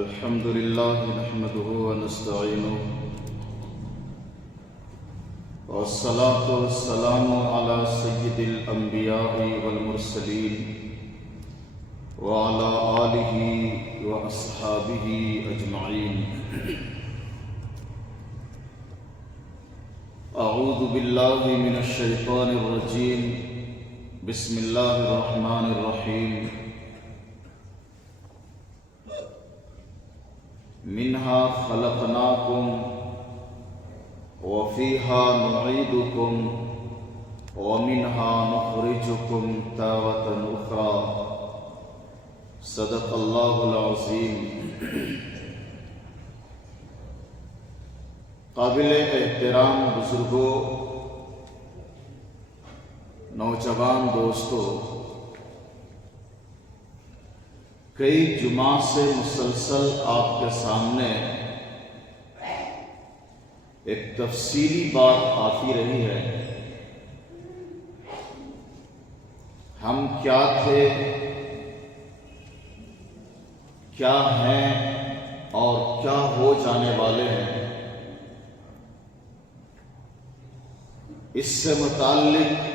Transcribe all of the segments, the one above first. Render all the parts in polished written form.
الحمد لله نحمده ونستعينه والصلاة والسلام على سيد الأنبياء والمرسلين وعلى آله وأصحابه أجمعين. أعوذ بالله من الشيطان الرجيم. بسم الله الرحمن الرحيم. منها خلقناكم وفيها نعيدكم ومنها نخرجكم تارة أخرى. صدق الله العظيم. قابل احترام بزرگوں، نوجوان دوستوں، کئی جمعہ سے مسلسل آپ کے سامنے ایک تفصیلی بات آتی رہی ہے. ہم کیا تھے، کیا ہیں اور کیا ہو جانے والے ہیں، اس سے متعلق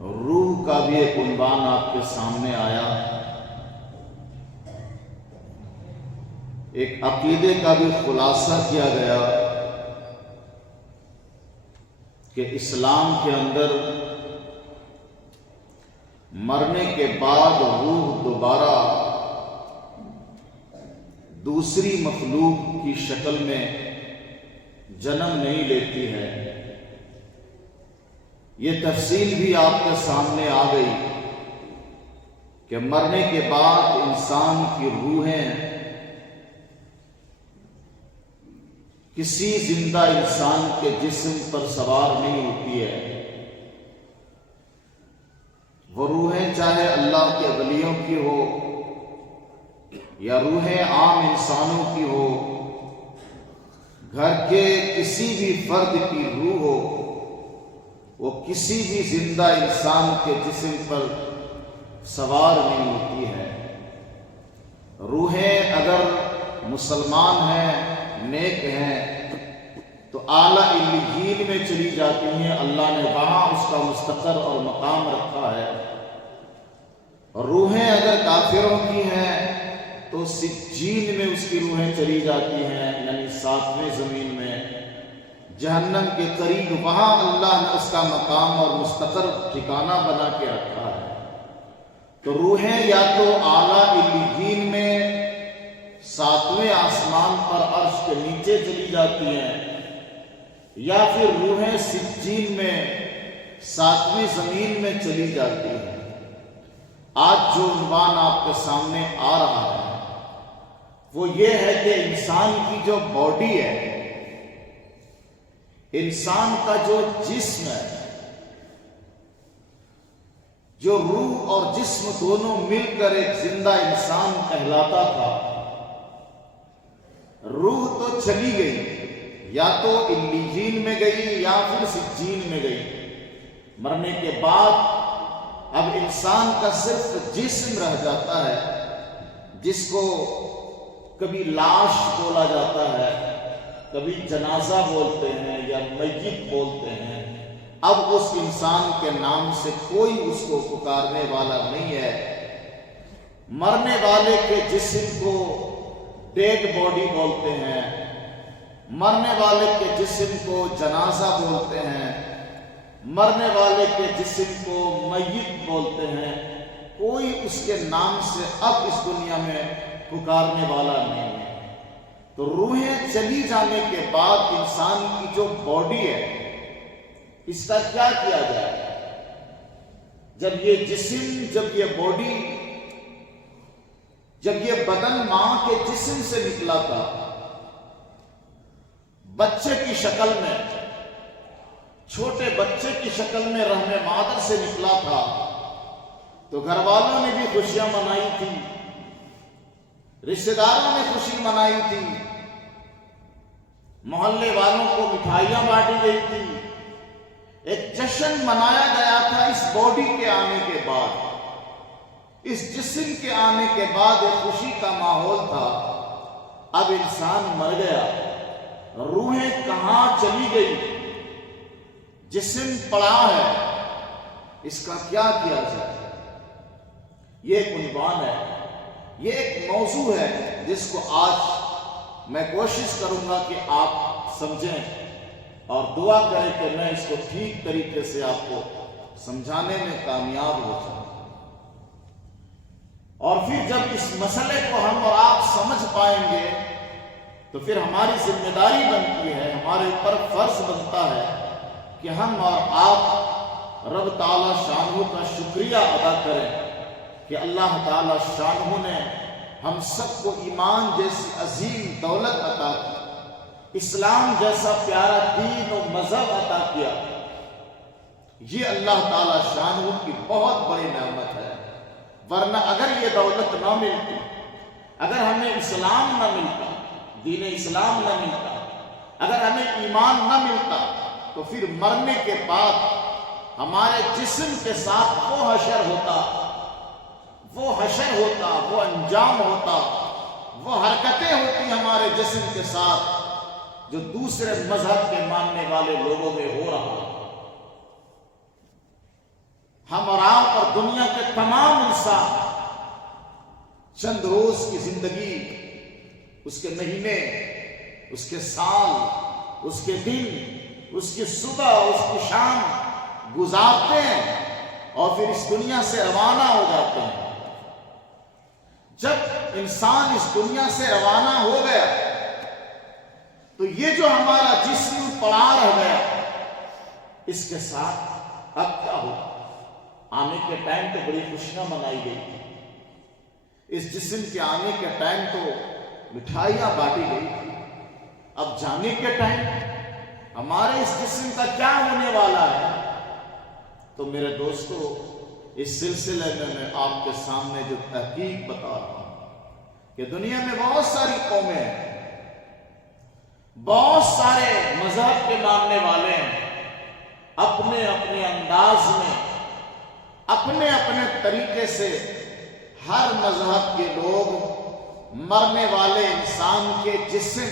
روح کا بھی ایک عنوان آپ کے سامنے آیا، ایک عقیدے کا بھی خلاصہ کیا گیا کہ اسلام کے اندر مرنے کے بعد روح دوبارہ دوسری مخلوق کی شکل میں جنم نہیں لیتی ہے. یہ تفصیل بھی آپ کے سامنے آ گئی کہ مرنے کے بعد انسان کی روحیں کسی زندہ انسان کے جسم پر سوار نہیں ہوتی ہے. وہ روحیں چاہے اللہ کے ولیوں کی ہو یا روحیں عام انسانوں کی ہو، گھر کے کسی بھی فرد کی روح ہو، وہ کسی بھی زندہ انسان کے جسم پر سوار نہیں ہوتی ہے. روحیں اگر مسلمان ہیں، نیک ہیں، تو اعلیٰ علیین میں چلی جاتی ہیں. اللہ نے وہاں اس کا مستقر اور مقام رکھا ہے. روحیں اگر کافروں کی ہیں تو سجین میں اس کی روحیں چلی جاتی ہیں، یعنی ساتویں زمین میں، جہنم کے قریب. وہاں اللہ نے اس کا مقام اور مستقر ٹھکانہ بنا کے رکھا ہے. تو روحیں یا تو اعلیٰ علیین میں ساتویں آسمان پر عرش کے نیچے چلی جاتی ہیں، یا پھر روحیں سجین میں ساتویں زمین میں چلی جاتی ہیں. آج جو عنوان آپ کے سامنے آ رہا ہے وہ یہ ہے کہ انسان کی جو باڈی ہے، انسان کا جو جسم ہے، جو روح اور جسم دونوں مل کر ایک زندہ انسان کہلاتا تھا، روح تو چلی گئی، یا تو علیین میں گئی یا پھر سجین میں گئی. مرنے کے بعد اب انسان کا صرف جسم رہ جاتا ہے، جس کو کبھی لاش بولا جاتا ہے، کبھی جنازہ بولتے ہیں یا میت بولتے ہیں. اب اس انسان کے نام سے کوئی اس کو پکارنے والا نہیں ہے. مرنے والے کے جسم کو ڈیڈ باڈی بولتے ہیں، مرنے والے کے جسم کو جنازہ بولتے ہیں، مرنے والے کے جسم کو میت بولتے ہیں. کوئی اس کے نام سے اب اس دنیا میں پکارنے والا نہیں ہے. تو روحیں چلی جانے کے بعد انسان کی جو باڈی ہے، اس کا کیا کیا جائے؟ جب یہ جسم، جب یہ باڈی، جب یہ بدن ماں کے جسم سے نکلا تھا بچے کی شکل میں، چھوٹے بچے کی شکل میں رحم مادر سے نکلا تھا، تو گھر والوں نے بھی خوشیاں منائی تھی، رشتہ داروں نے خوشی منائی تھی، محلے والوں کو مٹھائیاں بانٹی گئی تھی، ایک جشن منایا گیا تھا اس باڈی کے آنے کے بعد. اس جسم کے آنے کے بعد ایک خوشی کا ماحول تھا، اب انسان مر گیا، روحیں کہاں چلی گئی، جسم پڑا ہے، اس کا کیا کیا جائے؟ یہ ایک عنوان ہے، یہ ایک موضوع ہے جس کو آج میں کوشش کروں گا کہ آپ سمجھیں اور دعا کریں کہ میں اس کو ٹھیک طریقے سے آپ کو سمجھانے میں کامیاب ہو جاؤں۔ اور پھر جب اس مسئلے کو ہم اور آپ سمجھ پائیں گے تو پھر ہماری ذمہ داری بنتی ہے، ہمارے اوپر فرض بنتا ہے کہ ہم اور آپ رب تعالی شانہ کا شکریہ ادا کریں کہ اللہ تعالی شانہ نے ہم سب کو ایمان جیسی عظیم دولت عطا کی، اسلام جیسا پیارا دین و مذہب عطا کیا۔ یہ اللہ تعالی شانہ کی بہت بڑی نعمت ہے، ورنہ اگر یہ دولت نہ ملتی، اگر ہمیں اسلام نہ ملتا، دین اسلام نہ ملتا، اگر ہمیں ایمان نہ ملتا، تو پھر مرنے کے بعد ہمارے جسم کے ساتھ وہ حشر ہوتا، وہ انجام ہوتا، وہ حرکتیں ہوتی ہمارے جسم کے ساتھ جو دوسرے مذہب کے ماننے والے لوگوں میں ہو رہا ہے۔ ہم اور آپ اور دنیا کے تمام انسان چند روز کی زندگی، اس کے مہینے، اس کے سال، اس کے دن، اس کی صبح، اس کی شام گزارتے ہیں اور پھر اس دنیا سے روانہ ہو جاتے ہیں۔ جب انسان اس دنیا سے روانہ ہو گیا تو یہ جو ہمارا جسم پڑا رہ گیا، اس کے ساتھ اب کیا ہو؟ آنے کے ٹائم تو بڑی خوشیاں منائی گئی تھی، اس جسم کے آنے کے ٹائم تو مٹھائیاں بانٹی گئی تھی، اب جانے کے ٹائم ہمارے اس جسم کا کیا ہونے والا ہے؟ تو میرے دوستو، اس سلسلے میں آپ کے سامنے جو تحقیق بتا رہا ہوں کہ دنیا میں بہت ساری قومیں ہیں، بہت سارے مذہب کے ماننے والے ہیں، اپنے اپنے انداز میں، اپنے اپنے طریقے سے ہر مذہب کے لوگ مرنے والے انسان کے جسم،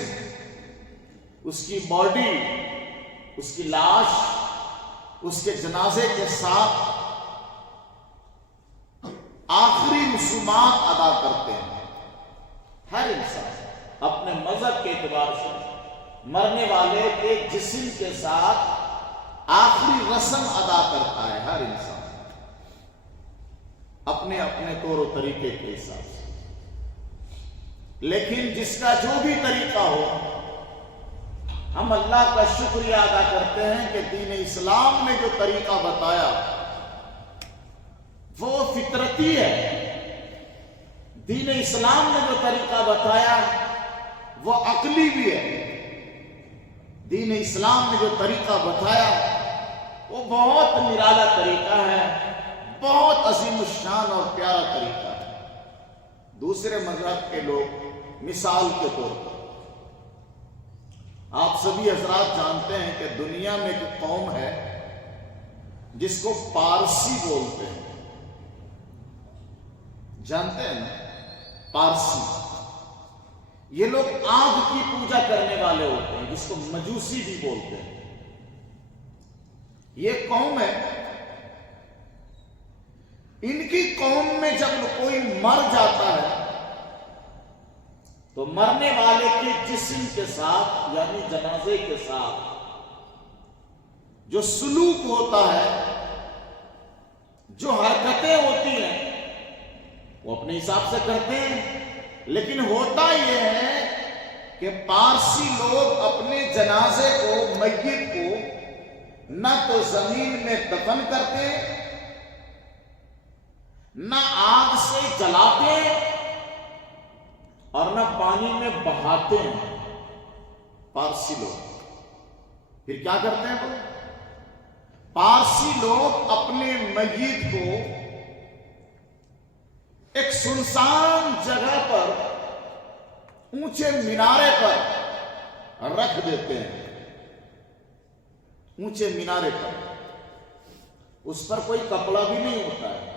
اس کی باڈی، اس کی لاش، اس کے جنازے کے ساتھ آخری رسومات ادا کرتے ہیں۔ ہر انسان اپنے مذہب کے اعتبار سے مرنے والے کے جسم کے ساتھ آخری رسم ادا کرتا ہے، ہر انسان اپنے اپنے طور و طریقے کے حساب سے۔ لیکن جس کا جو بھی طریقہ ہو، ہم اللہ کا شکریہ ادا کرتے ہیں کہ دین اسلام نے جو طریقہ بتایا وہ فطرتی ہے، دین اسلام نے جو طریقہ بتایا وہ عقلی بھی ہے، دین اسلام نے جو طریقہ بتایا وہ بہت نرالا طریقہ ہے، بہت عظیم الشان اور پیارا طریقہ ہے۔ دوسرے مذہب کے لوگ مثال کے طور پر، آپ سبھی حضرات جانتے ہیں کہ دنیا میں ایک قوم ہے جس کو پارسی بولتے ہیں، جانتے ہیں نا؟ پارسی، یہ لوگ آگ کی پوجا کرنے والے ہوتے ہیں، جس کو مجوسی بھی بولتے ہیں۔ یہ قوم ہے، ان کی قوم میں جب کوئی مر جاتا ہے تو مرنے والے کے جسم کے ساتھ، یعنی جنازے کے ساتھ جو سلوک ہوتا ہے، جو حرکتیں ہوتی ہیں، وہ اپنے حساب سے کرتے ہیں۔ لیکن ہوتا یہ ہے کہ پارسی لوگ اپنے جنازے کو، میت کو نہ تو زمین میں دفن کرتے، نہ آگ سے جلاتے اور نہ پانی میں بہاتے ہیں۔ پارسی لوگ پھر کیا کرتے ہیں؟ وہ پارسی لوگ اپنے میت کو ایک سنسان جگہ پر، اونچے مینارے پر رکھ دیتے ہیں، اونچے مینارے پر، اس پر کوئی کپڑا بھی نہیں ہوتا ہے،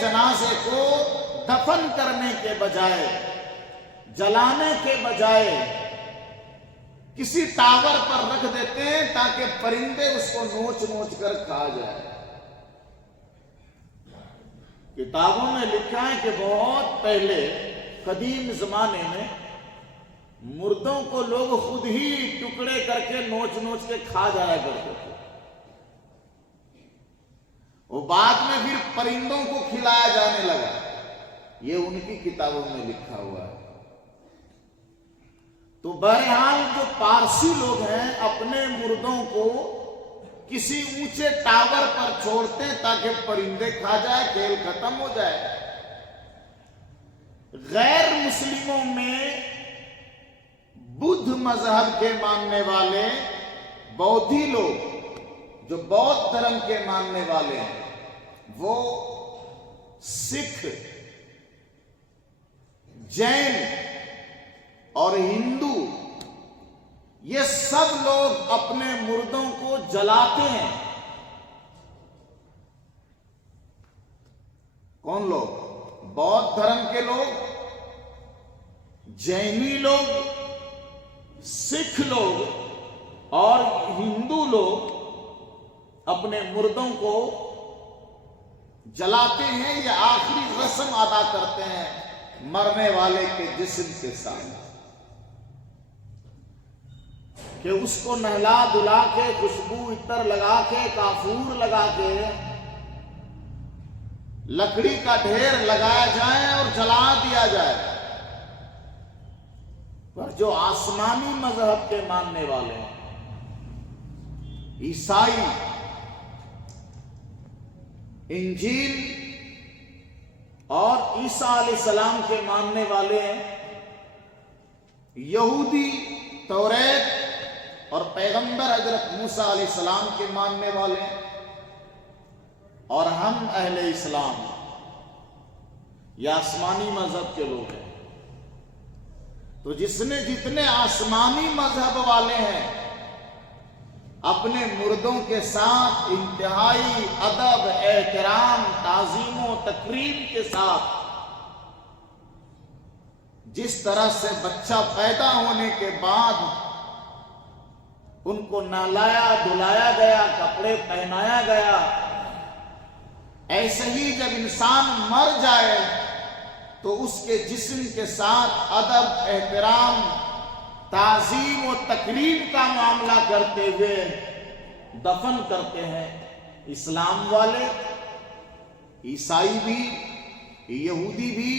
جنازے کو دفن کرنے کے بجائے، جلانے کے بجائے کسی ٹاور پر رکھ دیتے ہیں تاکہ پرندے اس کو نوچ نوچ کر کھا جائے۔ کتابوں میں لکھا ہے کہ بہت پہلے قدیم زمانے میں مردوں کو لوگ خود ہی ٹکڑے کر کے نوچ نوچ کے کھا جایا کرتے تھے، وہ بعد میں پھر پرندوں کو کھلایا جانے لگا۔ یہ ان کی کتابوں میں لکھا ہوا ہے۔ تو بہرحال جو پارسی لوگ ہیں اپنے مردوں کو کسی اونچے ٹاور پر چھوڑتے ہیں تاکہ پرندے کھا جائے، کھیل ختم ہو جائے۔ غیر مسلموں میں بدھ مذہب کے ماننے والے بودھی لوگ، جو بودھ دھرم کے ماننے والے ہیں، وہ سکھ، جین اور ہندو، یہ سب لوگ اپنے مردوں کو جلاتے ہیں۔ کون لوگ؟ بودھ دھرم کے لوگ، جینی لوگ، سکھ لوگ اور ہندو لوگ اپنے مردوں کو جلاتے ہیں، یہ آخری رسم ادا کرتے ہیں مرنے والے کے جسم کے ساتھ، کہ اس کو نہلا دھلا کے، خوشبو عطر لگا کے، کافور لگا کے، لکڑی کا ڈھیر لگایا جائے اور جلا دیا جائے۔ پر جو آسمانی مذہب کے ماننے والے ہیں، عیسائی، انجیل اور عیسیٰ علیہ السلام کے ماننے والے ہیں، یہودی توریت اور پیغمبر حضرت موسیٰ علیہ السلام کے ماننے والے ہیں، اور ہم اہل اسلام یہ آسمانی مذہب کے لوگ ہیں۔ تو جتنے آسمانی مذہب والے ہیں اپنے مردوں کے ساتھ انتہائی ادب، احترام، تعظیم و تکریم کے ساتھ، جس طرح سے بچہ پیدا ہونے کے بعد ان کو نہلایا دھلایا گیا، کپڑے پہنایا گیا، ایسے ہی جب انسان مر جائے تو اس کے جسم کے ساتھ ادب، احترام، تعظیم و تکریم کا معاملہ کرتے ہوئے دفن کرتے ہیں۔ اسلام والے، عیسائی بھی، یہودی بھی،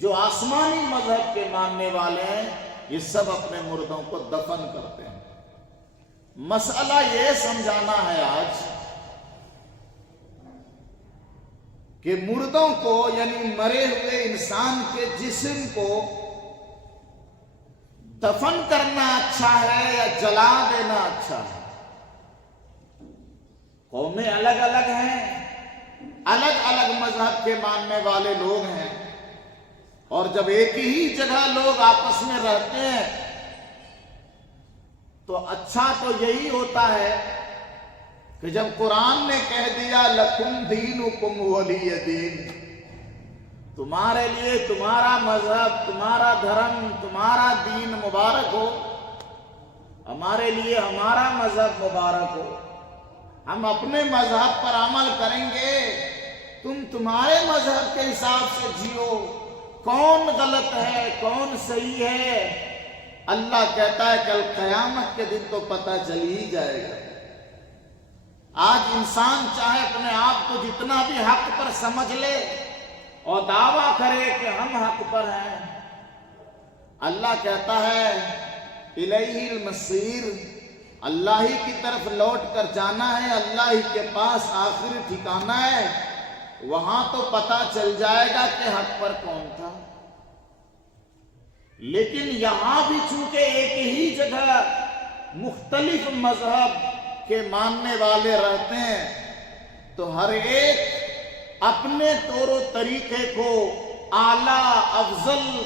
جو آسمانی مذہب کے ماننے والے ہیں، یہ سب اپنے مردوں کو دفن کرتے ہیں۔ مسئلہ یہ سمجھانا ہے آج کہ مردوں کو، یعنی مرے ہوئے انسان کے جسم کو دفن کرنا اچھا ہے یا جلا دینا اچھا ہے؟ قومیں الگ الگ ہیں، الگ الگ مذہب کے ماننے والے لوگ ہیں، اور جب ایک ہی جگہ لوگ آپس میں رہتے ہیں تو اچھا تو یہی ہوتا ہے کہ جب قرآن نے کہہ دیا لکم دینکم ولی دین، تمہارے لیے تمہارا مذہب، تمہارا دھرم، تمہارا دین مبارک ہو، ہمارے لیے ہمارا مذہب مبارک ہو، ہم اپنے مذہب پر عمل کریں گے، تم تمہارے مذہب کے حساب سے جیو، کون غلط ہے کون صحیح ہے اللہ کہتا ہے کل قیامت کے دن تو پتہ چل ہی جائے گا۔ آج انسان چاہے اپنے آپ کو جتنا بھی حق پر سمجھ لے اور دعویٰ کرے کہ ہم حق پر ہیں، اللہ کہتا ہے الیہ المصیر، اللہ ہی کی طرف لوٹ کر جانا ہے، اللہ ہی کے پاس آخری ٹھکانہ ہے، وہاں تو پتہ چل جائے گا کہ حق پر کون تھا۔ لیکن یہاں بھی چونکہ ایک ہی جگہ مختلف مذہب کے ماننے والے رہتے ہیں، تو ہر ایک اپنے طور و طریقے کو اعلیٰ، افضل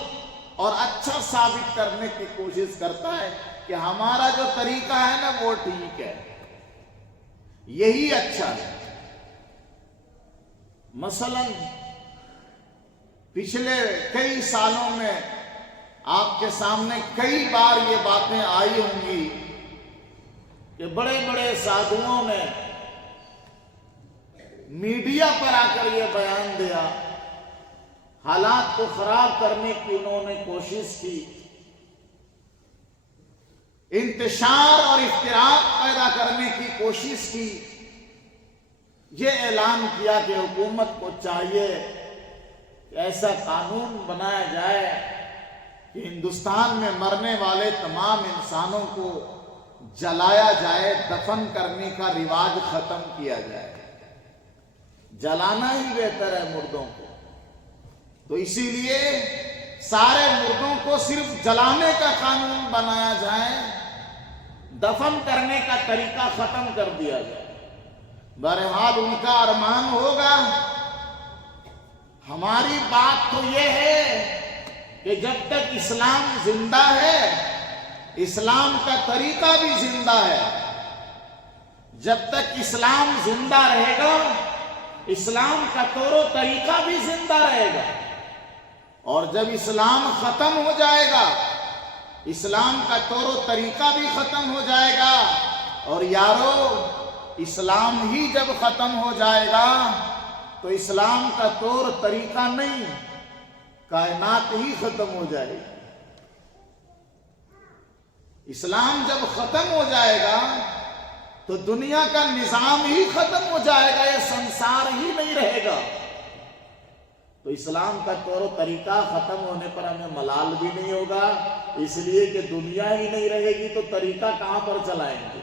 اور اچھا ثابت کرنے کی کوشش کرتا ہے کہ ہمارا جو طریقہ ہے نا وہ ٹھیک ہے، یہی اچھا ہے۔ مثلا پچھلے کئی سالوں میں آپ کے سامنے کئی بار یہ باتیں آئی ہوں گی کہ بڑے بڑے سادھوؤں نے میڈیا پر آ کر یہ بیان دیا، حالات کو خراب کرنے کی انہوں نے کوشش کی، انتشار اور افتراق پیدا کرنے کی کوشش کی، یہ اعلان کیا کہ حکومت کو چاہیے کہ ایسا قانون بنایا جائے کہ ہندوستان میں مرنے والے تمام انسانوں کو جلایا جائے، دفن کرنے کا رواج ختم کیا جائے، جلانا ہی بہتر ہے مردوں کو، تو اسی لیے سارے مردوں کو صرف جلانے کا قانون بنایا جائے، دفن کرنے کا طریقہ ختم کر دیا جائے۔ بہرحال ان کا ارمان ہوگا، ہماری بات تو یہ ہے کہ جب تک اسلام زندہ ہے، اسلام کا طریقہ بھی زندہ ہے، جب تک اسلام زندہ رہے گا اسلام کا طور و طریقہ بھی زندہ رہے گا، اور جب اسلام ختم ہو جائے گا اسلام کا طور و طریقہ بھی ختم ہو جائے گا، اور یارو اسلام ہی جب ختم ہو جائے گا تو اسلام کا طور طریقہ نہیں، کائنات ہی ختم ہو جائے گی۔ اسلام جب ختم ہو جائے گا تو دنیا کا نظام ہی ختم ہو جائے گا، یہ سنسار ہی نہیں رہے گا۔ تو اسلام کا طور و طریقہ ختم ہونے پر ہمیں ملال بھی نہیں ہوگا، اس لیے کہ دنیا ہی نہیں رہے گی تو طریقہ کہاں پر چلائیں گے؟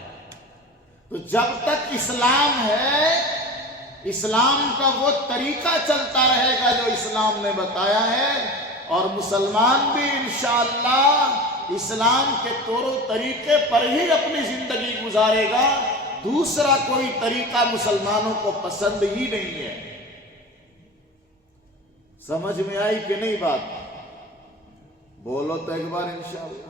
تو جب تک اسلام ہے اسلام کا وہ طریقہ چلتا رہے گا جو اسلام نے بتایا ہے، اور مسلمان بھی انشاءاللہ اسلام کے طور و طریقے پر ہی اپنی زندگی گزارے گا، دوسرا کوئی طریقہ مسلمانوں کو پسند ہی نہیں ہے۔ سمجھ میں آئی کہ نہیں بات؟ بولو تو ایک بار انشاءاللہ۔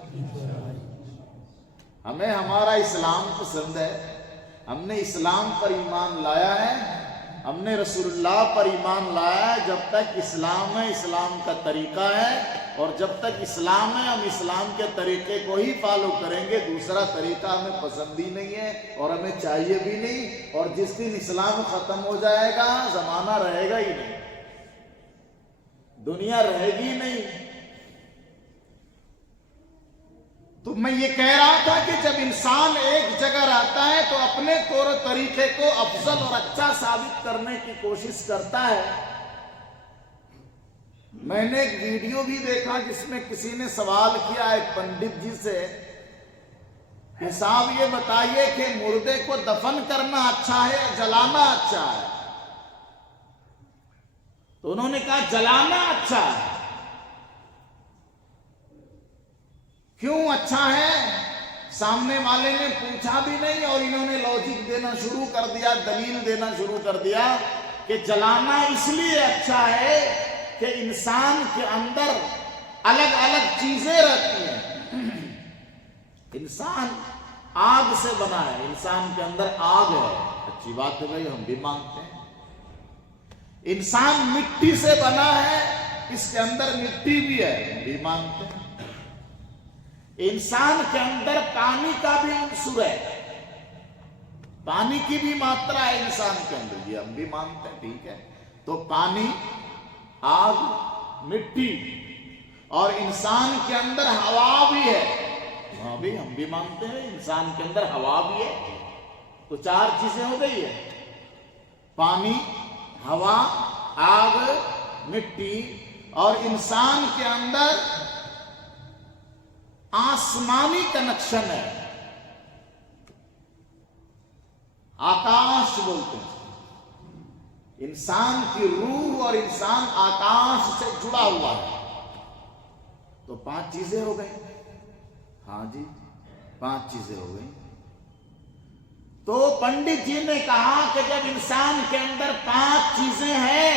ہمیں ہمارا اسلام پسند ہے، ہم نے اسلام پر ایمان لایا ہے، ہم نے رسول اللہ پر ایمان لایا ہے۔ جب تک اسلام ہے اسلام کا طریقہ ہے، اور جب تک اسلام ہے ہم اسلام کے طریقے کو ہی فالو کریں گے، دوسرا طریقہ ہمیں پسند ہی نہیں ہے اور ہمیں چاہیے بھی نہیں۔ اور جس دن اسلام ختم ہو جائے گا زمانہ رہے گا ہی نہیں، دنیا رہے گی نہیں۔ تو میں یہ کہہ رہا تھا کہ جب انسان ایک جگہ رہتا ہے تو اپنے طور و طریقے کو افضل اور اچھا ثابت کرنے کی کوشش کرتا ہے۔ میں نے ایک ویڈیو بھی دیکھا جس میں کسی نے سوال کیا ایک پنڈت جی سے کہ صاحب یہ بتائیے کہ مردے کو دفن کرنا اچھا ہے یا جلانا اچھا ہے؟ تو انہوں نے کہا جلانا اچھا ہے۔ کیوں اچھا ہے؟ سامنے والے نے پوچھا بھی نہیں اور انہوں نے لاجک دینا شروع کر دیا، دلیل دینا شروع کر دیا کہ جلانا اس لیے اچھا ہے کہ انسان کے اندر الگ الگ چیزیں رہتی ہیں۔ انسان آگ سے بنا ہے، انسان کے اندر آگ ہے، اچھی بات ہے بھائی، ہم بھی مانتے ہیں۔ انسان مٹی سے بنا ہے، اس کے اندر مٹی بھی ہے، ہم بھی مانتے ہیں۔ انسان کے اندر پانی کا بھی عنصر ہے، پانی کی بھی ماترا ہے انسان کے اندر، یہ ہم بھی مانتے ہیں، ٹھیک ہے۔ تو پانی، آگ، مٹی، اور انسان کے اندر ہوا بھی ہے، ہاں بھی ہم بھی مانتے ہیں انسان کے اندر ہوا بھی ہے۔ تو چار چیزیں ہو گئی ہے، پانی، ہوا، آگ، مٹی، اور انسان کے اندر آسمانی کنیکشن ہے، آکاش بولتے ہیں۔ انسان کی روح اور انسان آکاش سے جڑا ہوا ہے۔ تو 5 چیزیں ہو گئی، ہاں جی 5 چیزیں ہو گئی۔ تو پنڈت جی نے کہا کہ جب انسان کے اندر 5 چیزیں ہیں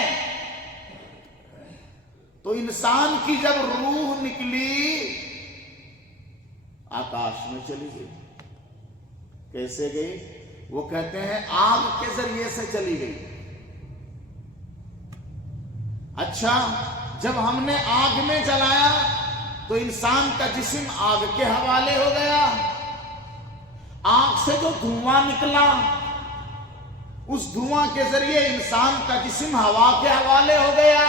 تو انسان کی جب روح نکلی آکاش میں چلی گئی۔ کیسے گئی؟ وہ کہتے ہیں آگ کے ذریعے سے چلی گئی۔ اچھا، جب ہم نے آگ میں جلایا تو انسان کا جسم آگ کے حوالے ہو گیا. آگ سے جو دھواں نکلا اس دھواں کے ذریعے انسان کا جسم ہوا کے حوالے ہو گیا.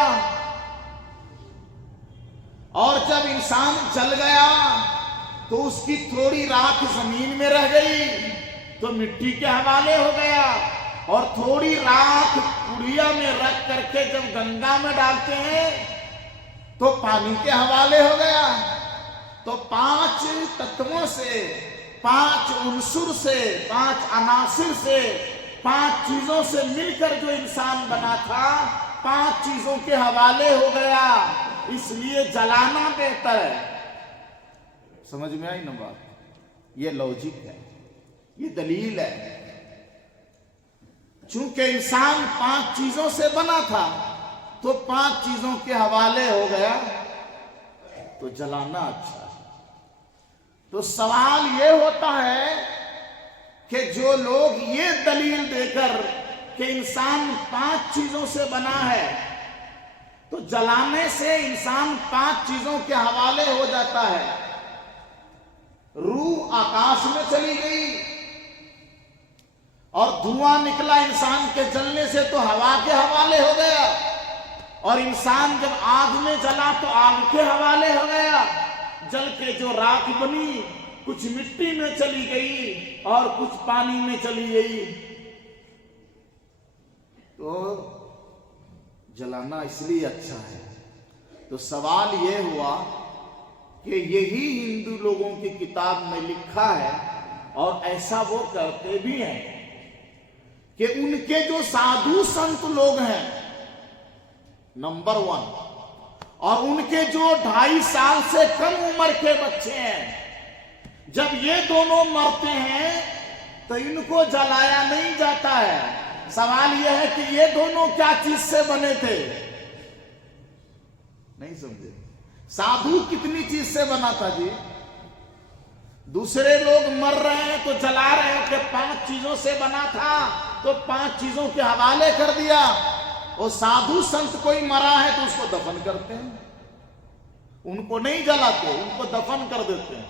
اور جب انسان جل گیا تو اس کی تھوڑی راکھ زمین میں رہ گئی تو مٹی کے حوالے ہو گیا. اور تھوڑی راکھ پڑیا میں رکھ کر کے جب گنگا میں ڈالتے ہیں تو پانی کے حوالے ہو گیا. تو 5 تتووں سے، 5 عنصر سے، 5 عناصر سے، 5 چیزوں سے مل کر جو انسان بنا تھا 5 چیزوں کے حوالے ہو گیا. اس لیے جلانا بہتر ہے. سمجھ میں آئی نا بات؟ یہ لوجک ہے، یہ دلیل ہے. چونکہ انسان 5 چیزوں سے بنا تھا تو 5 چیزوں کے حوالے ہو گیا تو جلانا اچھا ہے. تو سوال یہ ہوتا ہے کہ جو لوگ یہ دلیل دے کر کہ انسان 5 چیزوں سے بنا ہے تو جلانے سے انسان 5 چیزوں کے حوالے ہو جاتا ہے. روح آکاش میں چلی گئی اور دھواں نکلا انسان کے جلنے سے تو ہوا کے حوالے ہو گیا. اور انسان جب آگ میں جلا تو آگ کے حوالے ہو گیا. جل کے جو راکھ بنی کچھ مٹی میں چلی گئی اور کچھ پانی میں چلی گئی. تو جلانا اس لیے اچھا ہے. تو سوال یہ ہوا کہ یہی ہندو لوگوں کی کتاب میں لکھا ہے اور ایسا وہ کرتے بھی ہیں کہ ان کے جو سادھو سنت لوگ ہیں نمبر 1 اور ان کے جو 2.5 سال سے کم عمر کے بچے ہیں جب یہ دونوں مرتے ہیں تو ان کو جلایا نہیں جاتا ہے. سوال یہ ہے کہ یہ دونوں کیا چیز سے بنے تھے؟ نہیں سمجھے؟ سادھو کتنی چیز سے بنا تھا جی؟ دوسرے لوگ مر رہے ہیں تو جلا رہے ہیں کہ 5 چیزوں سے بنا تھا تو 5 چیزوں کے حوالے کر دیا. اور سادھو سنت کوئی مرا ہے تو اس کو دفن کرتے ہیں، ان کو نہیں جلاتے، ان کو دفن کر دیتے ہیں.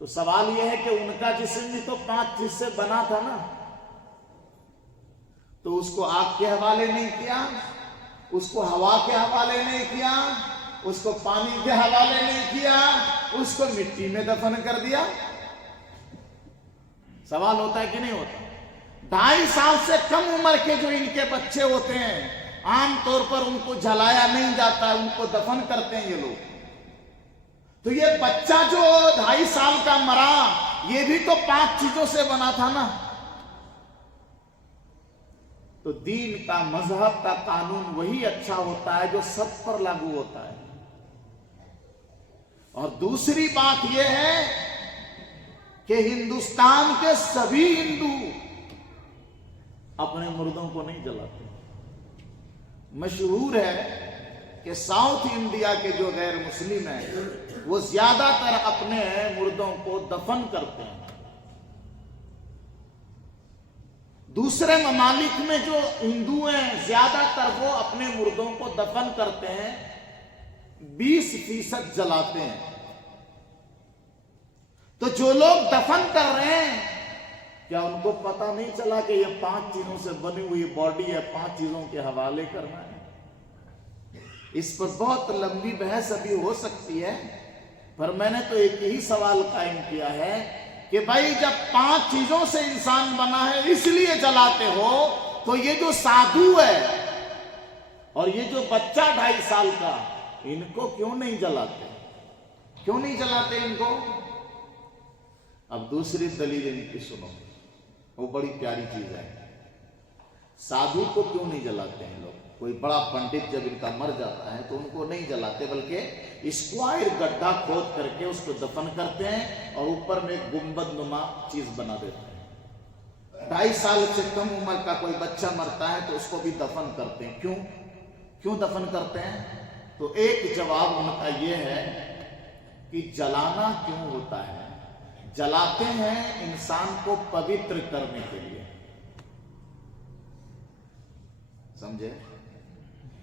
تو سوال یہ ہے کہ ان کا جسم بھی تو 5 چیز سے بنا تھا نا، تو اس کو آگ کے حوالے نہیں کیا، اس کو ہوا کے حوالے نہیں کیا، اس کو پانی کے حوالے نہیں کیا، اس کو مٹی میں دفن کر دیا. سوال ہوتا ہے کہ نہیں ہوتا؟ 2.5 سال سے کم عمر کے جو ان کے بچے ہوتے ہیں عام طور پر ان کو جلایا نہیں جاتا ہے، ان کو دفن کرتے ہیں یہ لوگ. تو یہ بچہ جو 2.5 سال کا مرا یہ بھی تو 5 چیزوں سے بنا تھا نا. تو دین کا، مذہب کا قانون وہی اچھا ہوتا ہے جو سب پر لاگو ہوتا ہے. اور دوسری بات یہ ہے کہ ہندوستان کے سبھی ہندو اپنے مردوں کو نہیں جلاتے. مشہور ہے کہ ساؤتھ انڈیا کے جو غیر مسلم ہیں وہ زیادہ تر اپنے مردوں کو دفن کرتے ہیں. دوسرے ممالک میں جو ہندو ہیں زیادہ تر وہ اپنے مردوں کو دفن کرتے ہیں، 20% جلاتے ہیں. تو جو لوگ دفن کر رہے ہیں کیا ان کو پتہ نہیں چلا کہ یہ 5 چیزوں سے بنی ہوئی باڈی ہے، 5 چیزوں کے حوالے کرنا ہے؟ اس پر بہت لمبی بحث ابھی ہو سکتی ہے، پر میں نے تو ایک ہی سوال قائم کیا ہے کہ بھائی جب 5 چیزوں سے انسان بنا ہے اس لیے جلاتے ہو تو یہ جو سادھو ہے اور یہ جو بچہ 2.5 سال کا ان کو کیوں نہیں جلاتے؟ کیوں نہیں جلاتے ان کو؟ اب دوسری دلیل ان کی سنو، وہ بڑی پیاری چیز ہے. سادھو کو کیوں نہیں جلاتے ہیں لوگ؟ کوئی بڑا پنڈت جب ان کا مر جاتا ہے تو ان کو نہیں جلاتے بلکہ اسکوائر گڈھا کھود کر کے اس کو دفن کرتے ہیں اور اوپر میں ایک گنبد نما چیز بنا دیتے ہیں. 2.5 سال سے کم عمر کا کوئی بچہ مرتا ہے تو اس کو بھی دفن کرتے ہیں. کیوں دفن کرتے ہیں؟ تو ایک جواب ان کا یہ ہے کہ جلانا کیوں ہوتا ہے؟ جلاتے ہیں انسان کو پوتر کرنے کے لیے. سمجھے؟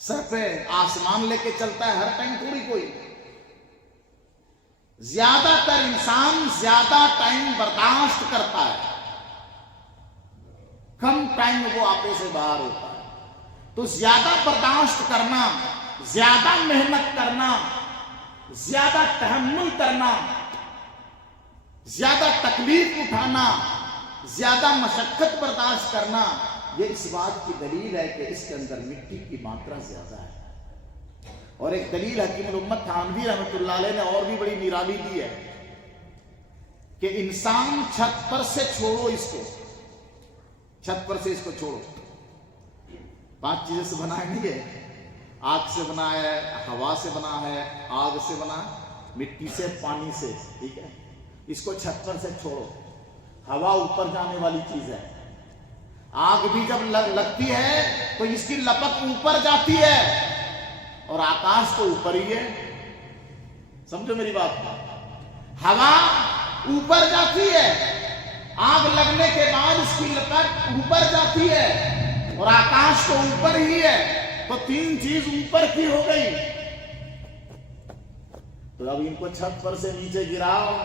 سر پہ آسمان لے کے چلتا ہے ہر ٹائم تھوڑی کوئی. زیادہ تر انسان زیادہ ٹائم برداشت کرتا ہے, کم ٹائم وہ آپے سے باہر ہوتا ہے. تو زیادہ برداشت کرنا, زیادہ محنت کرنا, زیادہ تحمل کرنا, زیادہ تکلیف اٹھانا, زیادہ مشقت برداشت کرنا, یہ اس بات کی دلیل ہے کہ اس کے اندر مٹی کی ماترا زیادہ ہے. اور ایک دلیل حکیم الامت تھانوی رحمۃ اللہ علیہ نے اور بھی بڑی نرالی دی ہے کہ انسان چھت پر سے چھوڑو اس کو, چھت پر سے اس کو چھوڑو. 5 چیزیں سے بنا نہیں ہے, آگ سے بنا ہے, ہوا سے بنا ہے, آگ سے بنا, مٹی سے, پانی سے, ٹھیک ہے. اس کو چھت پر سے چھوڑو. ہوا اوپر جانے والی چیز ہے, آگ بھی جب لگتی ہے تو اس کی لپٹ اوپر جاتی ہے, اور آکاش تو اوپر ہی ہے. سمجھو میری بات. ہوا اوپر جاتی ہے, آگ لگنے کے بعد اس کی لپٹ اوپر جاتی ہے, اور آکاش تو اوپر ہی ہے. تو 3 چیز اوپر کی ہو گئی. تو اب ان کو چھت پر سے نیچے گراؤ,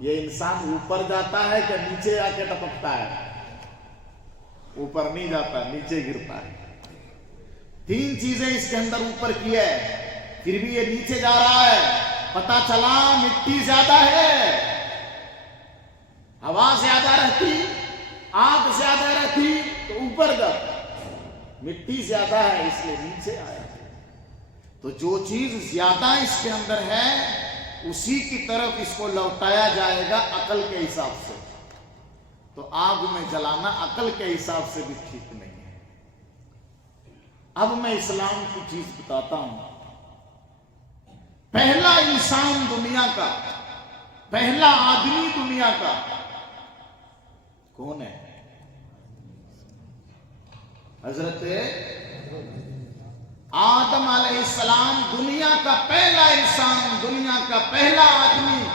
یہ انسان اوپر جاتا ہے کہ نیچے آ کے ٹپکتا ہے؟ اوپر نہیں جاتا, نیچے گرتا ہے. 3 چیزیں اس کے اندر اوپر کی ہے, پھر بھی یہ نیچے جا رہا ہے. پتا چلا مٹی زیادہ ہے, ہوا زیادہ رہتی, آگ زیادہ رہتی تو اوپر جاتا. مٹی زیادہ ہے اس لیے نیچے آیا. تو جو چیز زیادہ اس کے اندر ہے اسی کی طرف اس کو لوٹایا جائے گا عقل کے حساب سے. تو آگ میں جلانا عقل کے حساب سے بھی ٹھیک نہیں ہے. اب میں اسلام کی چیز بتاتا ہوں. پہلا انسان دنیا کا, پہلا آدمی دنیا کا کون ہے؟ حضرت آدم علیہ السلام. دنیا کا پہلا انسان, دنیا کا پہلا آدمی.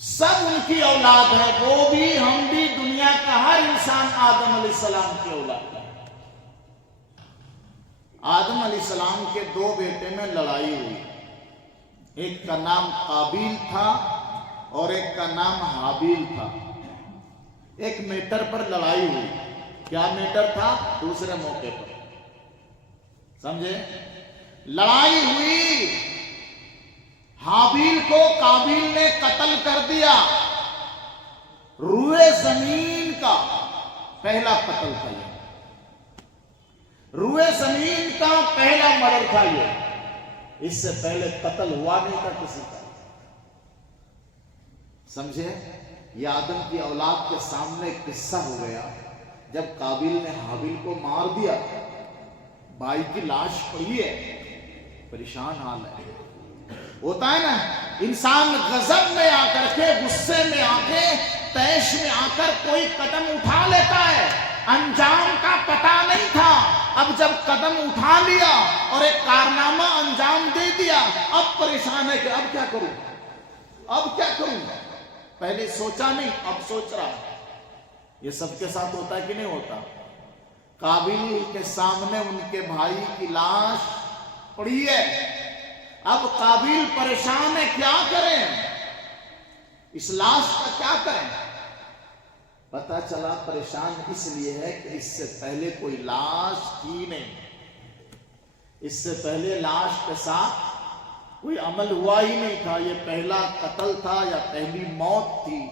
سب ان کی اولاد ہے, وہ بھی ہم بھی, دنیا کا ہر انسان آدم علیہ السلام کی اولاد ہے. آدم علیہ السلام کے 2 بیٹے میں لڑائی ہوئی. ایک کا نام قابیل تھا اور ایک کا نام حابیل تھا. ایک میٹر پر لڑائی ہوئی. کیا میٹر تھا؟ دوسرے موقع پر. سمجھے؟ لڑائی ہوئی, حابیل کو قابیل نے قتل کر دیا. روئے زمین کا پہلا قتل تھا یہ, روئے زمین کا پہلا مرڈر تھا یہ. اس سے پہلے قتل ہوا نہیں تھا کسی کا. سمجھے؟ یہ آدم کی اولاد کے سامنے ایک قصہ ہو گیا. جب قابیل نے حابیل کو مار دیا, بھائی کی لاش پڑی ہے, پریشان حال ہے. ہوتا ہے نا انسان غضب میں آ کر کے, غصے میں آ کے, تیش میں آ کر کوئی قدم اٹھا لیتا ہے, انجام کا پتہ نہیں تھا. اب جب قدم اٹھا لیا اور ایک کارنامہ انجام دے دیا, اب پریشان ہے کہ اب کیا کروں, اب کیا کروں. پہلے سوچا نہیں, اب سوچ رہا. یہ سب کے ساتھ ہوتا ہے کہ نہیں ہوتا؟ قابیل کے سامنے ان کے بھائی کی لاش پڑی ہے. اب قابیل پریشان ہے, کیا کریں, اس لاش کا کیا کریں. پتا چلا پریشان اس لیے ہے کہ اس سے پہلے کوئی لاش تھی نہیں, اس سے پہلے لاش کے ساتھ کوئی عمل ہوا ہی نہیں تھا. یہ پہلا قتل تھا یا پہلی موت تھی.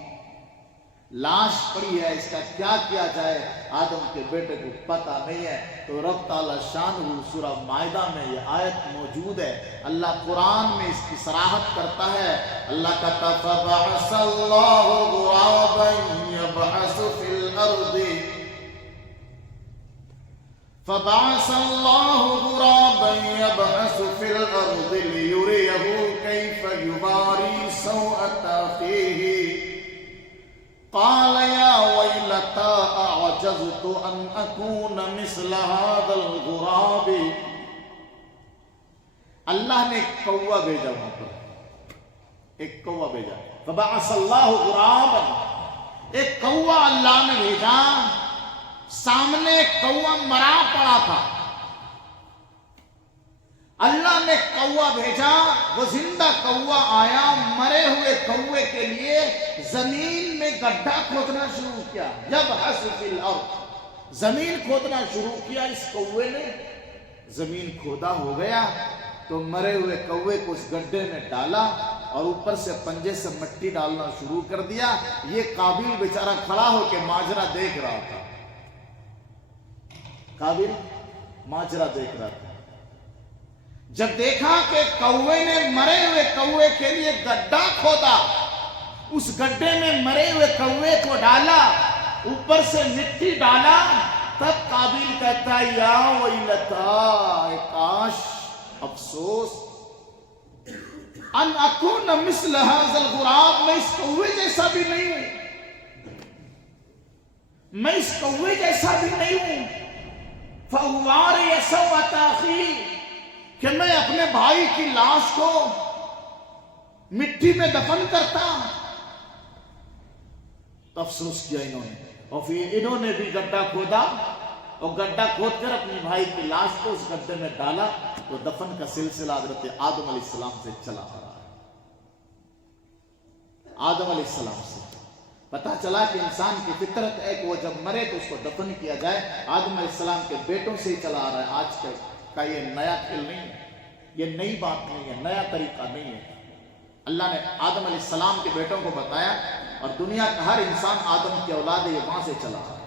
لاش پڑی ہے, اس کا کیا کیا جائے. آدم کے بیٹے کو پتہ نہیں ہے. تو رب تعالی شانہ سورہ مائدہ میں یہ آیت موجود ہے. اللہ قرآن میں اس کی صراحت کرتا ہے. اللہ کا فَبَعَثَ اللَّهُ غُرَابًا يَبْحَثُ فِي الْأَرْضِ فَبَعَثَ اللَّهُ غُرَابًا يَبْحَثُ فِي الْأَرْضِ لِيُرِيَهُ كَيْفَ يُوَارِي سَوْءَةَ أَخِيهِ قال يا ويلتى أعجزت أن أكون مثل هذا الغراب. اللہ نے ایک کوا بھیجا وہاں پر, ایک کوا بھیجا. فبعث اللہ غرابا, ایک کوا اللہ نے بھیجا. سامنے کوا مرا پڑا تھا، اللہ نے کوا بھیجا، وہ زندہ کوا آیا، مرے ہوئے کوے کے لیے زمین میں گڈھا کھودنا شروع کیا۔ جب حس فی الارض، زمین کھودنا شروع کیا، اس کوے نے زمین کھودا ہو گیا تو مرے ہوئے کوے کو اس گڈھے میں ڈالا اور اوپر سے پنجے سے مٹی ڈالنا شروع کر دیا۔ یہ قابیل بیچارہ کھڑا ہو کے ماجرا دیکھ رہا تھا، قابیل ماجرا دیکھ رہا تھا۔ جب دیکھا کہ کوے نے مرے ہوئے کوے کے لیے گڈھا کھودا، اس گڈھے میں مرے ہوئے کوے کو ڈالا، اوپر سے مٹی ڈالا، تب قابیل کہتا ہے یا ویلتا، کاش، افسوس، ان اکون مثل ھذا الغراب، میں اس کوے جیسا بھی نہیں ہوں، میں اس کوے جیسا بھی نہیں ہوں، فَأُوَارِيَ سَوْءَةَ أَخِي، کہ میں اپنے بھائی کی لاش کو مٹی میں دفن کرتا۔ تو افسوس کیا انہوں نے، اور پھر انہوں نے بھی گڈھا کھودا اور گڈھا کھود کر اپنی بھائی کی لاش کو اس گڈھے میں ڈالا۔ تو دفن کا سلسلہ حضرت آدم علیہ السلام سے چلا آ رہا ہے۔ آدم علیہ السلام سے پتا چلا کہ انسان کی فطرت ہے کہ وہ جب مرے تو اس کو دفن کیا جائے۔ آدم علیہ السلام کے بیٹوں سے ہی چلا آ رہا ہے۔ آج کا یہ نیا کھیل نہیں ہے، یہ نئی بات نہیں ہے، نیا طریقہ نہیں ہے۔ اللہ نے آدم علیہ السلام کے بیٹوں کو بتایا، اور دنیا کا ہر انسان آدم کی اولاد ہے، یہ وہاں سے چلا آ رہا ہے۔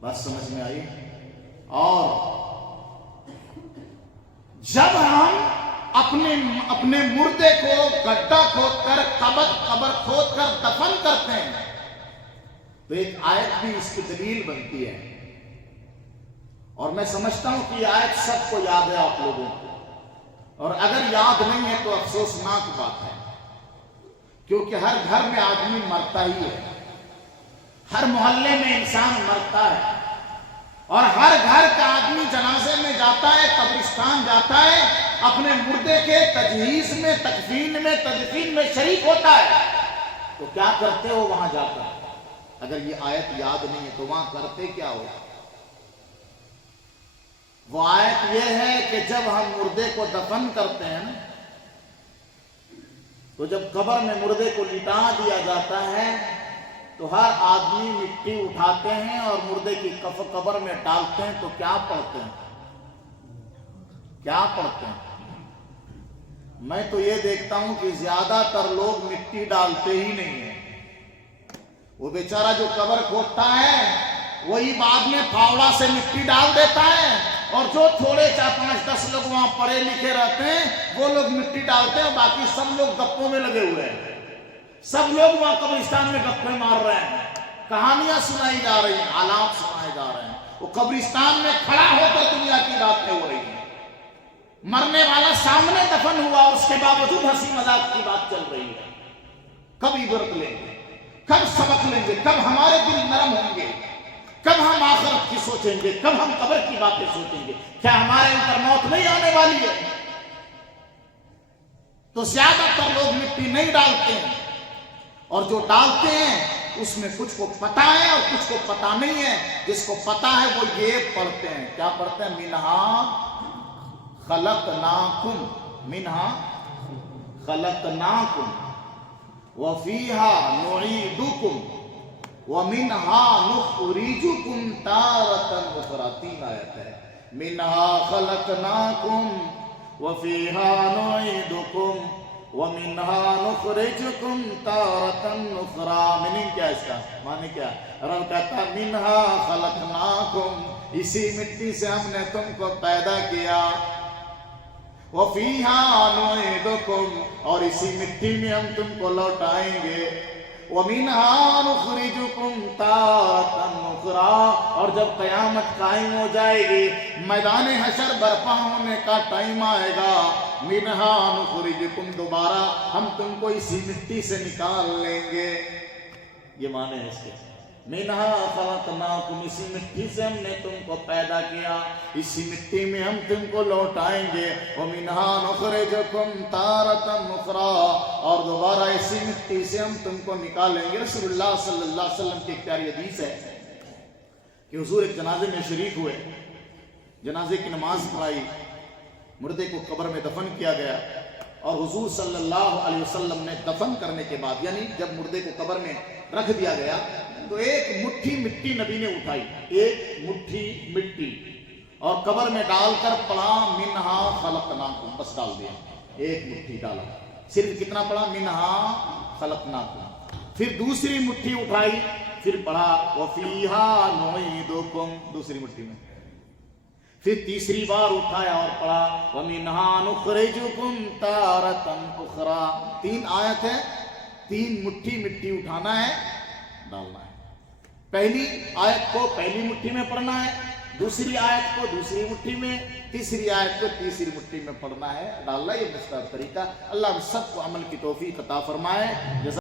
بات سمجھ میں آئی؟ اور جب ہم اپنے مردے کو گڈھا کھود کر قبر کھود کر دفن کرتے ہیں تو ایک آیت بھی اس کی دلیل بنتی ہے، اور میں سمجھتا ہوں کہ یہ آیت سب کو یاد ہے آپ لوگوں کو، اور اگر یاد نہیں ہے تو افسوسناک بات ہے، کیونکہ ہر گھر میں آدمی مرتا ہی ہے، ہر محلے میں انسان مرتا ہے، اور ہر گھر کا آدمی جنازے میں جاتا ہے، قبرستان جاتا ہے، اپنے مردے کے تجہیز میں، تدفین میں شریک ہوتا ہے۔ تو کیا کرتے ہو وہاں جا کر؟ اگر یہ آیت یاد نہیں ہے تو وہاں کرتے کیا ہو؟ وہ آیت یہ ہے کہ جب ہم مردے کو دفن کرتے ہیں تو جب قبر میں مردے کو لٹا دیا جاتا ہے تو ہر آدمی مٹی اٹھاتے ہیں اور مردے کی قبر میں ڈالتے ہیں، تو کیا پڑھتے ہیں؟ کیا پڑھتے ہیں؟ میں تو یہ دیکھتا ہوں کہ زیادہ تر لوگ مٹی ڈالتے ہی نہیں ہیں۔ وہ بیچارہ جو قبر کھودتا ہے وہی بعد میں پھاوڑا سے مٹی ڈال دیتا ہے، اور جو تھوڑے 4-5-10 لوگ وہاں پڑھے لکھے رہتے ہیں وہ لوگ مٹی ڈالتے ہیں، اور باقی سب لوگ گپوں میں لگے ہوئے ہیں۔ سب لوگ وہاں قبرستان میں گپے مار رہے ہیں، کہانیاں سنائی جا رہی ہیں، حالات سنائے جا رہے ہیں۔ وہ قبرستان میں کھڑا ہو کر دنیا کی باتیں ہو رہی ہیں، مرنے والا سامنے دفن ہوا، اس کے باوجود ہنسی مذاق کی بات چل رہی ہے۔ کب عبرت لیں گے؟ کب سبق لیں گے؟ کب ہمارے دل نرم ہوں گے؟ کب ہم آخرت کی سوچیں گے؟ کب ہم قبر کی باتیں سوچیں گے؟ کیا ہمارے اوپر موت نہیں آنے والی ہے؟ تو زیادہ تر لوگ مٹی نہیں ڈالتے ہیں، اور جو ڈالتے ہیں اس میں کچھ کو پتہ ہے اور کچھ کو پتہ نہیں ہے۔ جس کو پتہ ہے وہ یہ پڑھتے ہیں، کیا پڑھتے ہیں؟ منہا خلقناکم، منہا خلقناکم وفیہا نعیدکم ومنہا نخرجکم تارۃ اخری۔ 3 آیت ہے، منہا خلقناکم وفیہا نعیدکم وَمِنْهَا نُخْرِجُكُمْ تَارَةً أُخْرَىٰ۔ میننگ کیا اس کا؟ معنی کیا؟ رب کہتا ہے مِنْهَا خَلَقْنَاكُمْ، اسی مٹی سے ہم نے تم کو پیدا کیا، وَفِيهَا نُعِيدُكُمْ، اور اسی مٹی میں ہم تم کو لوٹائیں گے، وَمِنْهَا نُخْرِجُكُمْ تَارَةً أُخْرَىٰ، اور جب قیامت قائم ہو جائے گی، میدان حشر برپا ہونے کا ٹائم آئے گا، منہا نخرجکم، دوبارہ ہم تم کو اسی مٹی سے نکال لیں گے۔ یہ معنی ہے اس کے، منہا خلقناکم، اسی مٹی سے ہم نے تم کو پیدا کیا، اسی مٹی میں ہم تم کو لوٹائیں گے، ومنہا نخرجکم تارۃ اخری، اور دوبارہ اسی مٹی سے ہم تم کو نکالیں گے۔ رسول اللہ صلی اللہ علیہ وسلم کی ایک پیاری حدیث ہے کہ حضور ایک جنازے میں شریک ہوئے، جنازے کی نماز پڑھائی، مردے کو قبر میں دفن کیا گیا، اور حضور صلی اللہ علیہ وسلم نے دفن کرنے کے بعد، یعنی جب مردے کو قبر میں رکھ دیا گیا تو ایک مٹھی مٹی نبی نے اٹھائی، ایک مٹھی مٹی، اور قبر میں ڈال کر پڑھا منہا خلقناکم، بس ڈال دیا، ایک مٹھی ڈالا، صرف کتنا پڑھا؟ منہا خلقناکم۔ پھر دوسری مٹھی اٹھائی، پھر پڑھا وفیہا نعیدکم، دوسری مٹھی میں، پھر تیسری بار اٹھایا اور پڑھا وَمِنْهَا نُخْرِجُكُمْ تَارَةً أُخْرَى۔ 3 آیت ہے، 3 مٹھی مٹی اٹھانا ہے، ڈالنا ہے۔ پہلی آیت کو پہلی مٹھی میں پڑھنا ہے، دوسری آیت کو دوسری مٹھی میں، تیسری آیت کو تیسری مٹھی میں پڑھنا ہے، ڈالنا۔ یہ مستحب طریقہ۔ اللہ ہم سب کو عمل کی توفیق عطا فرمائے۔